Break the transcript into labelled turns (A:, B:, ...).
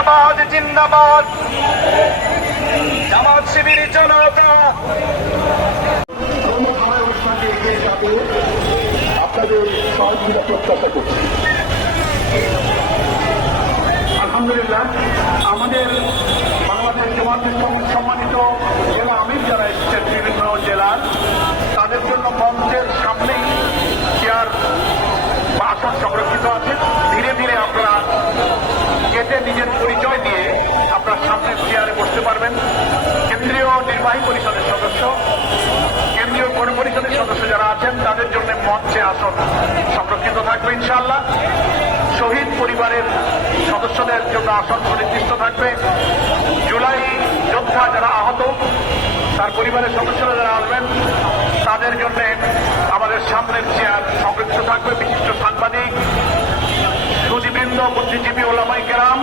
A: জিন্দাবাদ জিন্দাবাদ। জামাত শিবির জনতা।
B: আপনাদের সহযোগিতা আলহামদুলিল্লাহ, আমাদের বাংলাদেশ সম্মানিত জেলা আমির যারা এসেছেন বিভিন্ন জেলার, তাদের জন্য মঞ্চের পারবেন। কেন্দ্রীয় নির্বাহী পরিষদের সদস্য, কেন্দ্রীয় গণ পরিষদের সদস্য যারা আছেন, তাদের জন্য মঞ্চে আসন সংরক্ষিত থাকবে ইনশাআল্লাহ। শহীদ পরিবারের সদস্যদের জন্য আসন সুনির্দিষ্ট থাকবে। জুলাই যোদ্ধা যারা আহত, তার পরিবারের সদস্যরা যারা আসবেন, তাদের জন্য আমাদের সামনের চেয়ার সংরক্ষিত থাকবে। বিশিষ্ট সাংবাদিক, সুদীবৃন্দ, বুদ্ধিজীবী ওলামাই কেরাম।